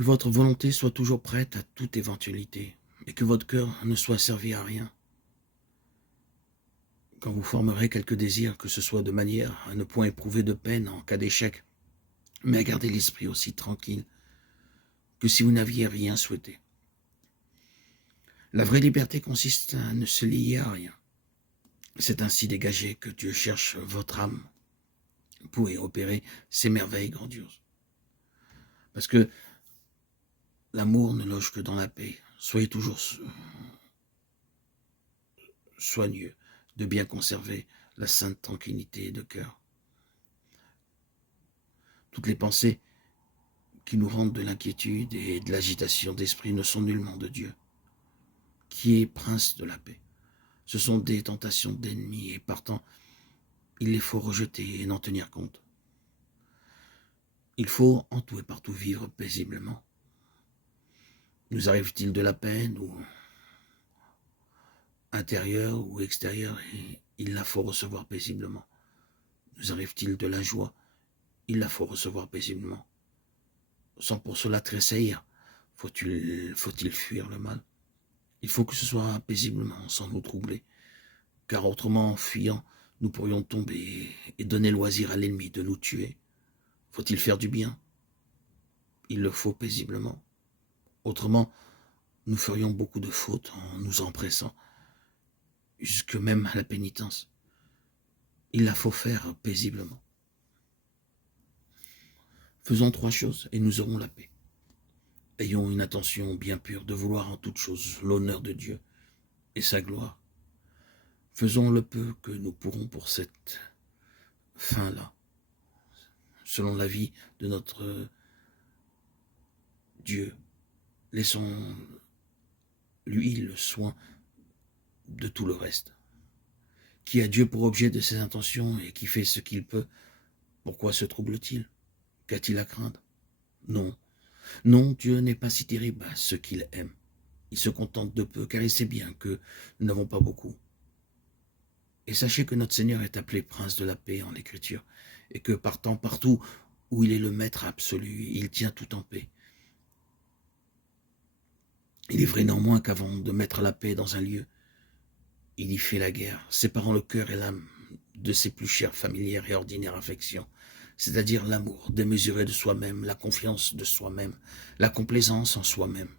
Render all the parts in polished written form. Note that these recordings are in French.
Que votre volonté soit toujours prête à toute éventualité, et que votre cœur ne soit servi à rien. Quand vous formerez quelques désirs, que ce soit de manière à ne point éprouver de peine en cas d'échec, mais à garder l'esprit aussi tranquille que si vous n'aviez rien souhaité. La vraie liberté consiste à ne se lier à rien. C'est ainsi dégagé que Dieu cherche votre âme pour y opérer ses merveilles grandioses. Parce que l'amour ne loge que dans la paix. Soyez toujours soigneux de bien conserver la sainte tranquillité de cœur. Toutes les pensées qui nous rendent de l'inquiétude et de l'agitation d'esprit ne sont nullement de Dieu, qui est prince de la paix. Ce sont des tentations d'ennemis et partant, il les faut rejeter et n'en tenir compte. Il faut en tout et partout vivre paisiblement. Nous arrive-t-il de la peine ou intérieure ou extérieure, et il la faut recevoir paisiblement. Nous arrive-t-il de la joie, il la faut recevoir paisiblement. Sans pour cela tressaillir, faut-il fuir le mal? Il faut que ce soit paisiblement, sans nous troubler, car autrement, en fuyant, nous pourrions tomber et donner loisir à l'ennemi de nous tuer. Faut-il faire du bien? Il le faut paisiblement. Autrement, nous ferions beaucoup de fautes en nous empressant, jusque même à la pénitence. Il la faut faire paisiblement. Faisons 3 choses et nous aurons la paix. Ayons une intention bien pure de vouloir en toutes choses l'honneur de Dieu et sa gloire. Faisons le peu que nous pourrons pour cette fin-là, selon la vie de notre Dieu. Laissons-lui le soin de tout le reste. Qui a Dieu pour objet de ses intentions et qui fait ce qu'il peut, pourquoi se trouble-t-il? Qu'a-t-il à craindre? Non, non, Dieu n'est pas si terrible à ceux qu'il aime. Il se contente de peu, car il sait bien que nous n'avons pas beaucoup. Et sachez que notre Seigneur est appelé prince de la paix en l'Écriture, et que partout où il est le maître absolu, il tient tout en paix. Il est vrai néanmoins qu'avant de mettre la paix dans un lieu, il y fait la guerre, séparant le cœur et l'âme de ses plus chères familières et ordinaires affections, c'est-à-dire l'amour démesuré de soi-même, la confiance de soi-même, la complaisance en soi-même,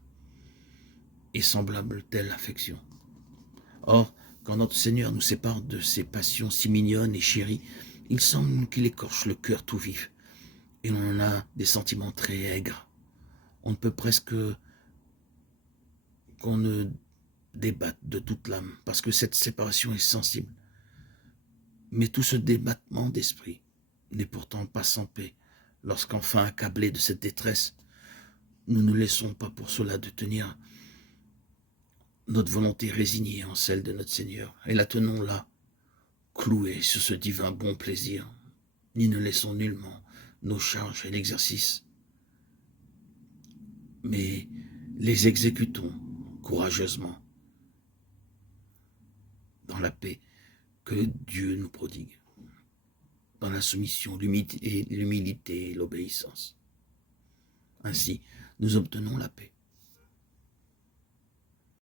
et semblable telle affection. Or, quand notre Seigneur nous sépare de ces passions si mignonnes et chéries, il semble qu'il écorche le cœur tout vif, et l'on en a des sentiments très aigres. On ne peut presque qu'on ne débatte de toute l'âme, parce que cette séparation est sensible. Mais tout ce débattement d'esprit n'est pourtant pas sans paix, lorsqu'enfin accablés de cette détresse, nous ne laissons pas pour cela de tenir notre volonté résignée en celle de notre Seigneur, et la tenons là, clouée sur ce divin bon plaisir, ni ne laissons nullement nos charges et l'exercice, mais les exécutons courageusement dans la paix que Dieu nous prodigue, dans la soumission, l'humilité et l'obéissance. Ainsi, nous obtenons la paix.